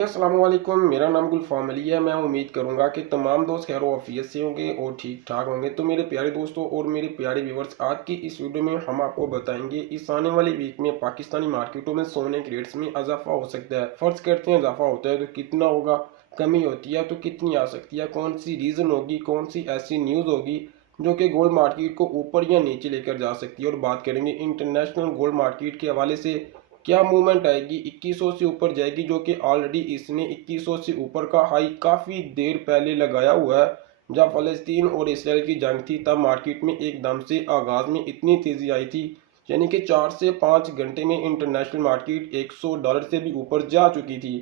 अस्सलाम वालेकुम। मेरा नाम गुलफाम अली है। मैं उम्मीद करूंगा कि तमाम दोस्त खैर ऑफियत से होंगे और ठीक ठाक होंगे। तो मेरे प्यारे दोस्तों और मेरे प्यारे व्यूवर्स, आज की इस वीडियो में हम आपको बताएंगे इस आने वाली वीक में पाकिस्तानी मार्केटों में सोने के रेट्स में इजाफा हो सकता है। फर्ज करते हैं इजाफा होता है तो कितना होगा, कमी होती है तो कितनी आ सकती है, कौन सी रीज़न होगी, कौन सी ऐसी न्यूज़ होगी जो कि गोल्ड मार्केट को ऊपर या नीचे लेकर जा सकती है। और बात करेंगे इंटरनेशनल गोल्ड मार्केट के हवाले से क्या मूवमेंट आएगी, 2100 से ऊपर जाएगी, जो कि ऑलरेडी इसने 2100 से ऊपर का हाई काफ़ी देर पहले लगाया हुआ है। जब फ़लस्तीन और इसराइल की जंग थी तब मार्केट में एकदम से आगाज़ में इतनी तेज़ी आई थी, यानी कि 4 से 5 घंटे में इंटरनेशनल मार्केट $100 से भी ऊपर जा चुकी थी।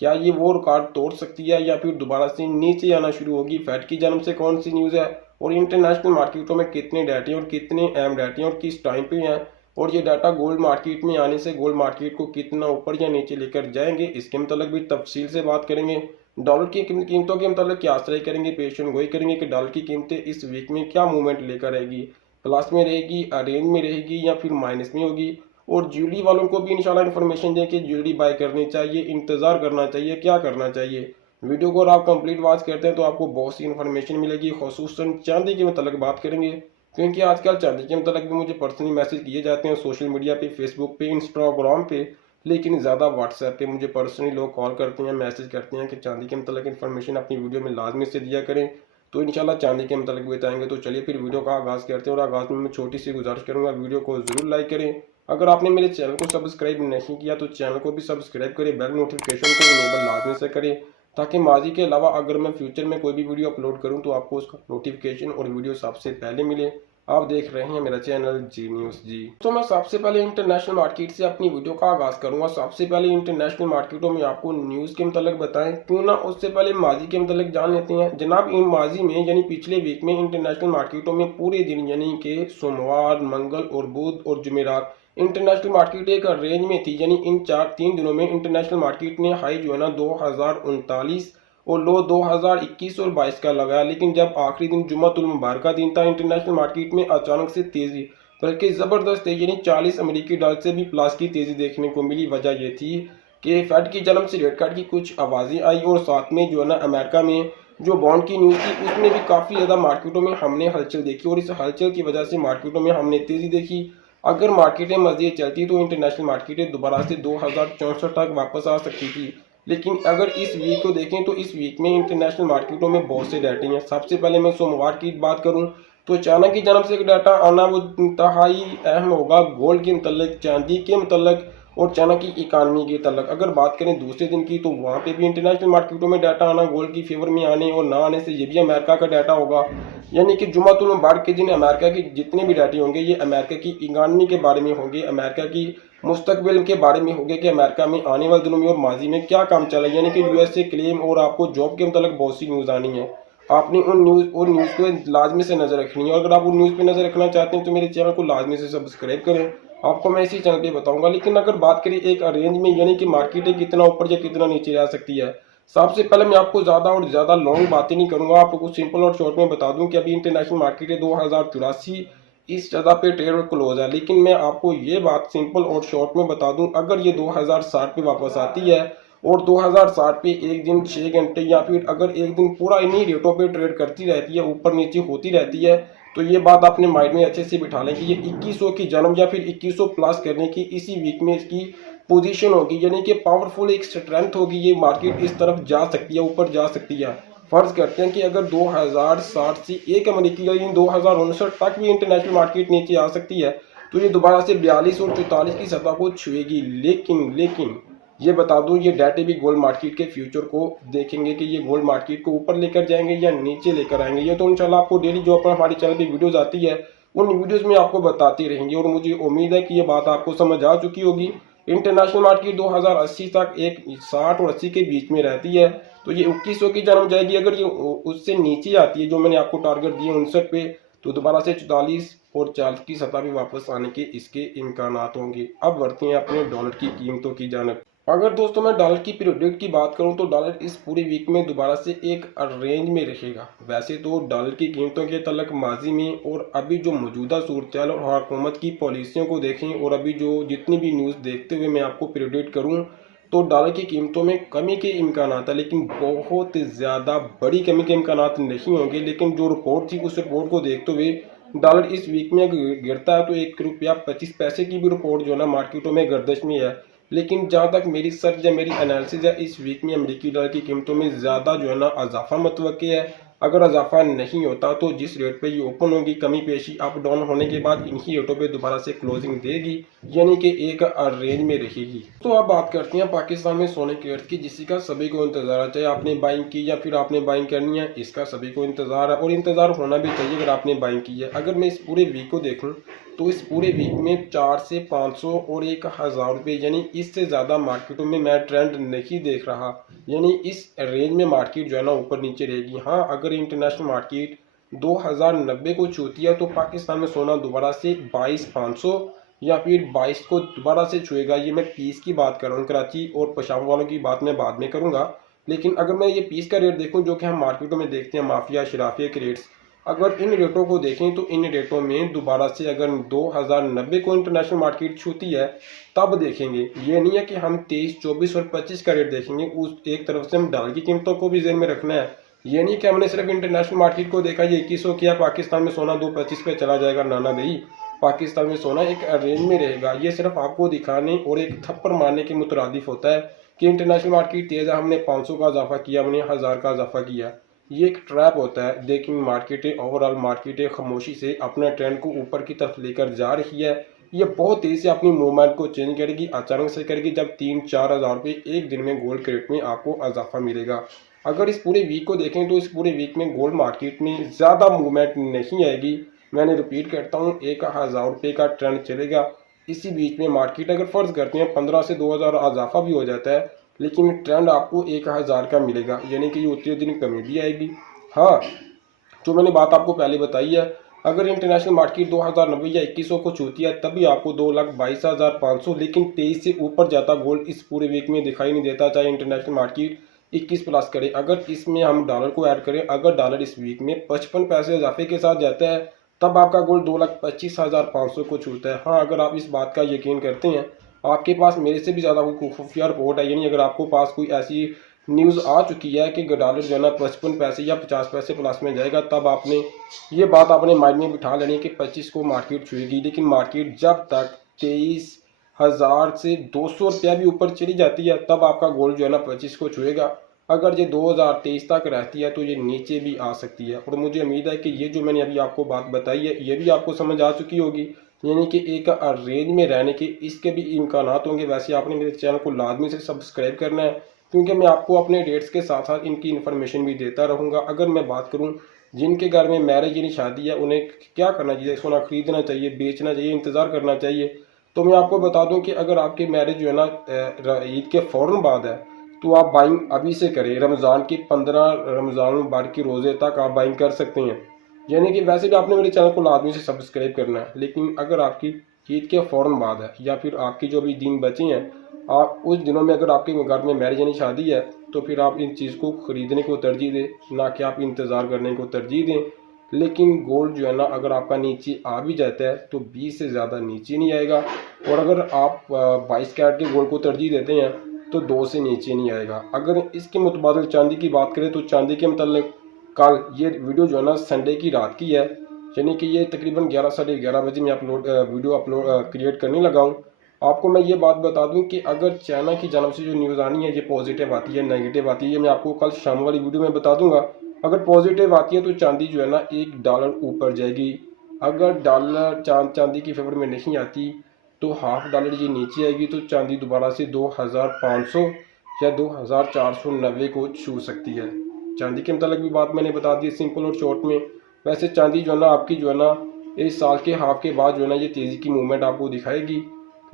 क्या ये वो रिकॉर्ड तोड़ सकती है या फिर दोबारा से नीचे आना शुरू होगी? फेड की जन्म से कौन सी न्यूज़ है और इंटरनेशनल मार्केटों में कितने डाटे और कितने अहम डाटे और किस टाइम पे हैं, और ये डाटा गोल्ड मार्केट में आने से गोल्ड मार्केट को कितना ऊपर या नीचे लेकर जाएंगे, इसके मतलब भी तफसील से बात करेंगे। डॉलर की कीमतों के मतलब क्या आश्रय करेंगे, पेशन गोई करेंगे कि डॉलर की कीमतें इस वीक में क्या मूवमेंट लेकर आएगी, प्लस में रहेगी, रेंज में रहेगी या फिर माइनस में होगी। और ज्वेलरी वालों को भी इंशाल्लाह इन्फॉर्मेशन दें कि ज्वेलरी बाय करनी चाहिए, इंतज़ार करना चाहिए, क्या करना चाहिए। वीडियो को अगर आप कंप्लीट वॉच करते हैं तो आपको बहुत सी इन्फॉर्मेशन मिलेगी। खुसूसन चांदी के मतलब बात करेंगे, क्योंकि आजकल चांदी के मतलब भी मुझे पर्सनली मैसेज किए जाते हैं सोशल मीडिया पे, फेसबुक पे, इंस्टाग्राम पे, लेकिन ज़्यादा व्हाट्सएप पे मुझे पर्सनली लोग कॉल करते हैं, मैसेज करते हैं कि चांदी के मतलब इन्फॉर्मेशन अपनी वीडियो में लाजमी से दिया करें। तो इंशाल्लाह चांदी के मतलब भी बताएंगे। तो चलिए फिर वीडियो का आगाज़ करते हैं। और आगाज़ में मैं छोटी सी गुजारिश करूँगा, वीडियो को ज़रूर लाइक करें। अगर आपने मेरे चैनल को सब्सक्राइब नहीं किया तो चैनल को भी सब्सक्राइब करें, बेल नोटिफिकेशन को इनेबल लाजमी से करें, ताकि माजी के अलावा अगर मैं फ्यूचर में कोई भी वीडियो अपलोड करूं तो आपको उसका नोटिफिकेशन और वीडियो सबसे पहले मिले। आप देख रहे हैं मेरा चैनल जी न्यूज़ जी। तो मैं सबसे पहले इंटरनेशनल मार्केट से अपनी वीडियो का आगाज़ करूंगा। सबसे पहले इंटरनेशनल मार्केटों में आपको न्यूज़ के मतलब बताएं, क्यों ना उससे पहले माजी के मतलब जान लेते हैं। जनाब, इन माजी में यानी पिछले वीक में इंटरनेशनल मार्केटों में पूरे दिन यानी कि सोमवार, मंगल और बुध और जुमेरात इंटरनेशनल मार्केट एक रेंज में थी। यानी इन 3 दिनों में इंटरनेशनल मार्केट ने हाई जो है ना 2039 और लो 2021 और 22 का लगाया। लेकिन जब आखिरी दिन जुम्मतुल मुबारक का दिन था, इंटरनेशनल मार्केट में अचानक से तेजी, बल्कि ज़बरदस्त तेजी, यानी 40 अमेरिकी डॉलर से भी प्लस की तेजी देखने को मिली। वजह यह थी कि फेड की जन्म से रेट कार्ड की कुछ आवाज़ें आई और साथ में जो है ना अमेरिका में जो बॉन्ड की न्यूज़ थी उसमें भी काफ़ी ज़्यादा मार्केटों में हमने हलचल देखी, और इस हलचल की वजह से मार्केटों में हमने तेज़ी देखी। अगर मार्केटें मज़ीद चलती तो इंटरनेशनल मार्केटें दोबारा से 2064 तक वापस आ सकती थी। लेकिन अगर इस वीक को देखें तो इस वीक में इंटरनेशनल मार्केटों में बहुत से डाटे हैं। सबसे पहले मैं सोमवार की बात करूं तो चाइना की जानब से एक डाटा आना वो इंतहाई अहम होगा गोल्ड के मतलब, चांदी के मतलब और चाइना की इकानमी के तलक। अगर बात करें दूसरे दिन की तो वहाँ पे भी इंटरनेशनल मार्केटों में डाटा आना गोल्ड की फेवर में आने और ना आने से ये भी अमेरिका का डाटा होगा। यानी कि जुमातुल मुबारक के दिन अमेरिका की जितने भी डाटे होंगे ये अमेरिका की इकानमी के बारे में होंगे, अमेरिका की मुस्तकबिल के बारे में होंगे कि अमेरिका में आने वाले दिनों में और माजी में क्या काम चला है। यानी कि यूएसए क्लेम और आपको जॉब के मतलब बहुत सी न्यूज़ आनी है। आपने उन न्यूज़ को लाजमी से नज़र रखनी है। अगर आप उन न्यूज़ पे नज़र रखना चाहते हैं तो मेरे चैनल को लाजमी से सब्सक्राइब करें, आपको मैं इसी चैनल पे बताऊंगा। लेकिन अगर बात करें एक रेंज में, यानी कि मार्केट कितना ऊपर या कितना नीचे जा सकती है, सबसे पहले मैं आपको ज़्यादा और ज़्यादा लॉन्ग बातें नहीं करूंगा, आपको कुछ सिंपल और शॉर्ट में बता दूं कि अभी इंटरनेशनल मार्केट है 2084 इस जगह पे ट्रेड क्लोज है। लेकिन मैं आपको ये बात सिंपल और शॉर्ट में बता दूं, अगर ये 2060 पे वापस आती है और 2060 पे एक दिन 6 घंटे या फिर अगर एक दिन पूरा इन्हीं रेटों पे ट्रेड करती रहती है, ऊपर नीचे होती रहती है, तो ये बात अपने माइंड में अच्छे से बिठा लें कि ये 2100 की जन्म या फिर 2100 प्लस करने की इसी वीक में इसकी पोजीशन होगी। यानी कि पावरफुल एक स्ट्रेंथ होगी, ये मार्केट इस तरफ जा सकती है, ऊपर जा सकती है। फर्ज करते हैं कि अगर 2060 से एक अमेरिकी यानी 2059 तक भी इंटरनेशनल मार्केट नीचे आ सकती है तो ये दोबारा से 42 और 44 की सतह को छुएगी। लेकिन ये बता दूं, ये डाटे भी गोल्ड मार्केट के फ्यूचर को देखेंगे कि ये गोल्ड मार्केट को ऊपर लेकर जाएंगे या नीचे लेकर आएंगे। ये तो इंशाल्लाह आपको डेली जो अपना हमारे चैनल पे वीडियोस आती है उन वीडियोस में आपको बताते रहेंगे, और मुझे उम्मीद है कि ये बात आपको समझ आ चुकी होगी। इंटरनेशनल मार्केट 2080 तक एक 60 और 80 के बीच में रहती है, तो ये 2100 की जन्म जाएगी। अगर ये उससे नीचे आती है जो मैंने आपको टारगेट दिए 59 पे, तो दोबारा से 44 और 40 की सतह भी वापस आने के इसके इम्कानात होंगे। अब बढ़ते हैं अपने डॉलर की कीमतों की जानब। अगर दोस्तों मैं डॉलर की पीरियड की बात करूं तो डॉलर इस पूरे वीक में दोबारा से एक रेंज में रहेगा। वैसे तो डॉलर की कीमतों के तलक माजी में और अभी जो मौजूदा सूरत हाल और हुकूमत की पॉलिसियों को देखें और अभी जो जितनी भी न्यूज़ देखते हुए मैं आपको पीरियड करूं तो डॉलर की कीमतों में कमी के इम्कानात है, लेकिन बहुत ज़्यादा बड़ी कमी के इम्कानात नहीं होंगे। लेकिन जो रिपोर्ट थी उस रिपोर्ट को देखते हुए डॉलर इस वीक में अगर गिरता है तो 1 रुपया 25 पैसे की भी रिपोर्ट जो है ना मार्केटों में गर्दिश में है। लेकिन जहाँ तक मेरी सर्च या मेरी एनालिसिस है, इस वीक में अमेरिकी डॉलर की कीमतों में ज़्यादा जो है ना इजाफा मुतवक्की है। अगर इजाफा नहीं होता तो जिस रेट पे ये ओपन होगी, कमी पेशी अप डाउन होने के बाद इन्हीं रेटों पे दोबारा से क्लोजिंग देगी, यानी कि एक रेंज में रहेगी। तो अब बात करते हैं पाकिस्तान में सोने के रेट की, जिसका सभी को इंतजार है। चाहे आपने बाइंग की या फिर आपने बाइंग करनी है, इसका सभी को इंतजार है और इंतजार होना भी चाहिए अगर आपने बाइंग की है। अगर मैं इस पूरे वीक को देखूँ तो इस पूरे वीक में 4 से 500 और 1000 रुपये, यानी इससे ज़्यादा मार्केटों में मैं ट्रेंड नहीं देख रहा। यानी इस रेंज में मार्केट जो है ना ऊपर नीचे रहेगी। हाँ, अगर इंटरनेशनल मार्केट 2090 को छूती है तो पाकिस्तान में सोना दोबारा से 22,500 या फिर 22 को दोबारा से छुएगा। ये मैं पीस की बात कर रहा हूँ, कराची और पेशावर वालों की बात मैं बाद में करूँगा। लेकिन अगर मैं ये पीस का रेट देखूँ जो कि हम मार्केटों में देखते हैं, माफिया शराफिया के रेट्स, अगर इन रेटों को देखें तो इन रेटों में दोबारा से अगर 2090 को इंटरनेशनल मार्केट छूती है तब देखेंगे। ये नहीं है कि हम 23, 24 और 25 का रेट देखेंगे। उस एक तरफ से हम डॉलर की कीमतों को भी ज़हन में रखना है। ये नहीं कि हमने सिर्फ इंटरनेशनल मार्केट को देखा, ये 2100 किया, पाकिस्तान में सोना 225 पे चला जाएगा। नाना भाई, पाकिस्तान में सोना एक रेंज में रहेगा। ये सिर्फ आपको दिखाने और एक थप्पड़ मारने के मुतरादिफ होता है कि इंटरनेशनल मार्केट तेज़ है, हमने 500 का इजाफा किया, हमने 1000 का इजाफा किया। ये एक ट्रैप होता है। लेकिन मार्केटें, ओवरऑल मार्केटें खामोशी से अपने ट्रेंड को ऊपर की तरफ लेकर जा रही है। ये बहुत तेज़ी से अपनी मूवमेंट को चेंज करेगी, अचानक से करेगी, जब 3-4 हज़ार रुपये एक दिन में गोल्ड के रेट में आपको इजाफा मिलेगा। अगर इस पूरे वीक को देखें तो इस पूरे वीक में गोल्ड मार्केट में ज़्यादा मूवमेंट नहीं आएगी। मैंने रिपीट करता हूँ, 1000 रुपये का ट्रेंड चलेगा। इसी बीच में मार्केट अगर फ़र्ज़ करते हैं 15 से 2000 इजाफा भी हो जाता है, लेकिन ट्रेंड आपको 1000 का मिलेगा, यानी कि ये उतने दिन कमी भी आएगी। हाँ, जो मैंने बात आपको पहले बताई है, अगर इंटरनेशनल मार्केट 2090 या 2100 को छूती है तभी आपको 2,22,500, लेकिन 23 से ऊपर जाता गोल्ड इस पूरे वीक में दिखाई नहीं देता, चाहे इंटरनेशनल मार्केट 21 प्लस करे। अगर इसमें हम डॉलर को ऐड करें, अगर डॉलर इस वीक में 55 पैसे इजाफे के साथ जाता है तब आपका गोल्ड 2,25,500 को छूता है। हाँ, अगर आप इस बात का यकीन करते हैं, आपके पास मेरे से भी ज़्यादा कोई खुफिया रिपोर्ट है, यानी अगर आपको पास कोई ऐसी न्यूज़ आ चुकी है कि डॉलर जो है ना 55 पैसे या 50 पैसे प्लस में जाएगा, तब आपने ये बात अपने माइंड में बिठा लेनी है कि 25 को मार्केट छुएगी। लेकिन मार्केट जब तक 23,000 से 200 रुपया भी ऊपर चली जाती है तब आपका गोल्ड जो है ना 25 को छुएगा। अगर ये 2023 तक रहती है तो ये नीचे भी आ सकती है। और मुझे उम्मीद है कि ये जो मैंने अभी आपको बात बताई है ये भी आपको समझ आ चुकी होगी, यानी कि एक रेंज में रहने के इसके भी इम्कानात होंगे। वैसे आपने मेरे चैनल को लाजमी से सब्सक्राइब करना है, क्योंकि मैं आपको अपने रेट्स के साथ साथ इनकी इन्फॉर्मेशन भी देता रहूँगा। अगर मैं बात करूँ जिनके घर में मैरिज यानी शादी है, उन्हें क्या करना चाहिए, सोना खरीदना चाहिए, बेचना चाहिए, इंतज़ार करना चाहिए, तो मैं आपको बता दूं कि अगर आपकी मैरिज जो है ना ईद के फ़ौरन बाद है तो आप बाइंग अभी से करें। रमज़ान की 15 रमज़ान मुबारक के रोज़े तक आप बाइंग कर सकते हैं। यानी कि वैसे भी आपने मेरे चैनल को लाजमी से सब्सक्राइब करना है, लेकिन अगर आपकी ईद के फ़ौरन बाद है या फिर आपकी जो भी दिन बचे हैं, आप उस दिनों में अगर आपके घर में मैरिज यानी शादी है तो फिर आप इन चीज़ को ख़रीदने को तरजीह दें, ना कि आप इंतज़ार करने को तरजीह दें। लेकिन गोल्ड जो है ना अगर आपका नीचे आ भी जाता है तो 20 से ज़्यादा नीचे नहीं आएगा। और अगर आप 22 कैरेट के गोल्ड को तरजीह देते हैं तो 2 से नीचे नहीं आएगा। अगर इसके मुतबादिल चांदी की बात करें तो चांदी के मतलब कल ये वीडियो जो है ना संडे की रात की है, यानी कि ये तकरीबन 11 साढ़े 11 बजे मैं वीडियो अपलोड क्रिएट करने लगा हूँ। आपको मैं ये बात बता दूं कि अगर चाइना की जानब से जो न्यूज़ आनी है ये पॉजिटिव आती है नेगेटिव आती है, ये मैं आपको कल शाम वाली वीडियो में बता दूंगा। अगर पॉजिटिव आती है तो चांदी जो है ना $1 ऊपर जाएगी। अगर डॉलर चांदी की फेवर में नहीं आती तो $1/2 ये नीचे आएगी, तो चांदी दोबारा से 2500 या 2490 को छू सकती है। चांदी के मतलब भी बात मैंने बता दी सिंपल और शॉर्ट में। वैसे चांदी जो है ना आपकी जो है ना इस साल के हाफ के बाद जो है ना ये तेज़ी की मूवमेंट आपको दिखाएगी।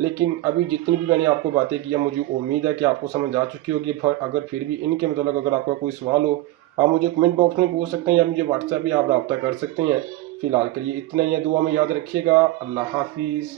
लेकिन अभी जितनी भी मैंने आपको बातें की, मुझे उम्मीद है कि आपको समझ आ चुकी होगी। अगर फिर भी इनके मतलब अगर आपका कोई सवाल हो, आप मुझे कमेंट बॉक्स में पूछ सकते हैं या मुझे व्हाट्सएप पे आप रब्ता कर सकते हैं। फ़िलहाल के लिए इतना ही है, दुआ में याद रखिएगा। अल्लाह हाफिज़।